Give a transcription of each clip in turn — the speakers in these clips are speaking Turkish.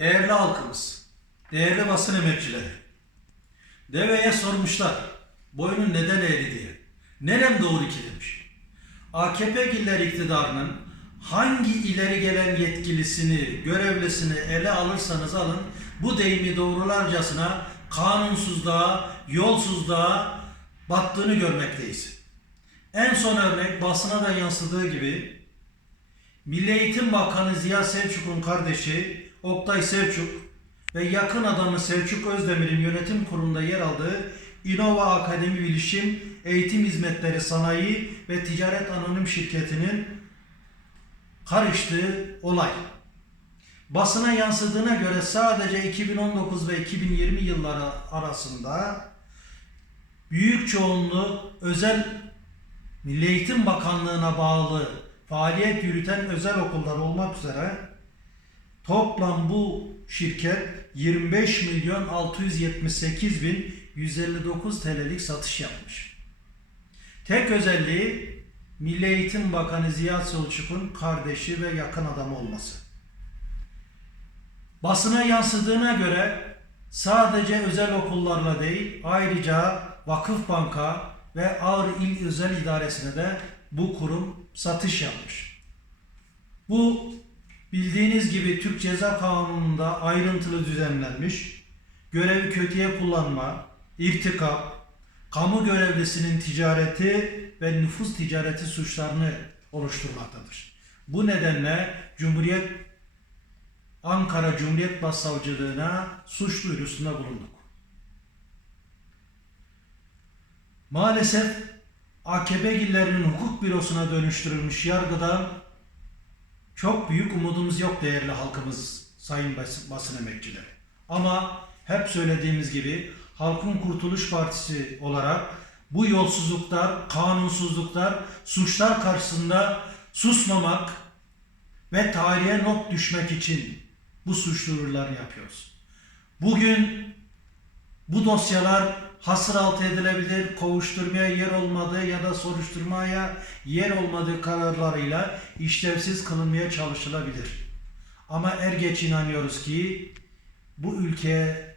Değerli halkımız, değerli basın emekçileri. Deveye sormuşlar, boynun neden eğri diye. Nerem doğru ki demiş. AKP giller iktidarının hangi ileri gelen yetkilisini, görevlisini ele alırsanız alın, bu deyimi doğrularcasına kanunsuzluğa, yolsuzluğa battığını görmekteyiz. En son örnek basına da yansıdığı gibi Milli Eğitim Bakanı Ziya Selçuk'un kardeşi Oktay Selçuk ve yakın adamı Selçuk Özdemir'in yönetim kurulunda yer aldığı İnova Akademi Bilişim Eğitim Hizmetleri Sanayi ve Ticaret Anonim Şirketi'nin karıştığı olay. Basına yansıdığına göre sadece 2019 ve 2020 yılları arasında büyük çoğunluğu özel Milli Eğitim Bakanlığı'na bağlı faaliyet yürüten özel okullar olmak üzere toplam bu şirket 25 milyon 678 bin 159 TL'lik satış yapmış. Tek özelliği Milli Eğitim Bakanı Ziya Selçuk'un kardeşi ve yakın adamı olması. Basına yansıdığına göre sadece özel okullarla değil ayrıca Vakıf Banka ve Ağrı İl Özel İdaresi'ne de bu kurum satış yapmış. Bu bildiğiniz gibi Türk Ceza Kanunu'nda ayrıntılı düzenlenmiş, görevi kötüye kullanma, irtikap, kamu görevlisinin ticareti ve nüfus ticareti suçlarını oluşturmaktadır. Bu nedenle Cumhuriyet Ankara Cumhuriyet Başsavcılığına suç duyurusunda bulunduk. Maalesef AKP'lilerin hukuk bürosuna dönüştürülmüş yargıdan çok büyük umudumuz yok değerli halkımız, sayın bas- basın emekçileri. Ama hep söylediğimiz gibi Halkın Kurtuluş Partisi olarak bu yolsuzluklar, kanunsuzluklar, suçlar karşısında susmamak ve tarihe not düşmek için bu suç duyurularını yapıyoruz. Bugün bu dosyalar hasır altı edilebilir, kovuşturmaya yer olmadığı ya da soruşturmaya yer olmadığı kararlarıyla işlevsiz kılınmaya çalışılabilir. Ama er geç inanıyoruz ki bu ülkeye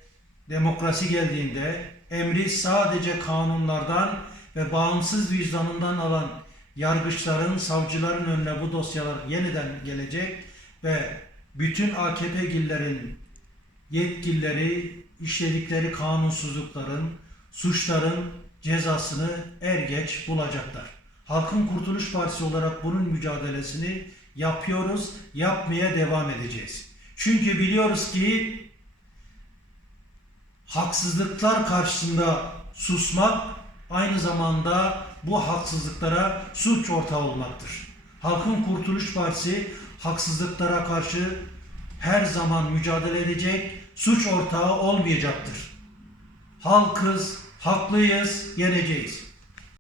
demokrasi geldiğinde emri sadece kanunlardan ve bağımsız vicdanından alan yargıçların, savcıların önüne bu dosyalar yeniden gelecek ve bütün AKP'lilerin yetkilileri işledikleri kanunsuzlukların, suçların cezasını er geç bulacaklar. Halkın Kurtuluş Partisi olarak bunun mücadelesini yapıyoruz, yapmaya devam edeceğiz. Çünkü biliyoruz ki haksızlıklar karşısında susmak aynı zamanda bu haksızlıklara suç ortağı olmaktır. Halkın Kurtuluş Partisi haksızlıklara karşı her zaman mücadele edecek, suç ortağı olmayacaktır. Halkız, haklıyız, yeneceğiz.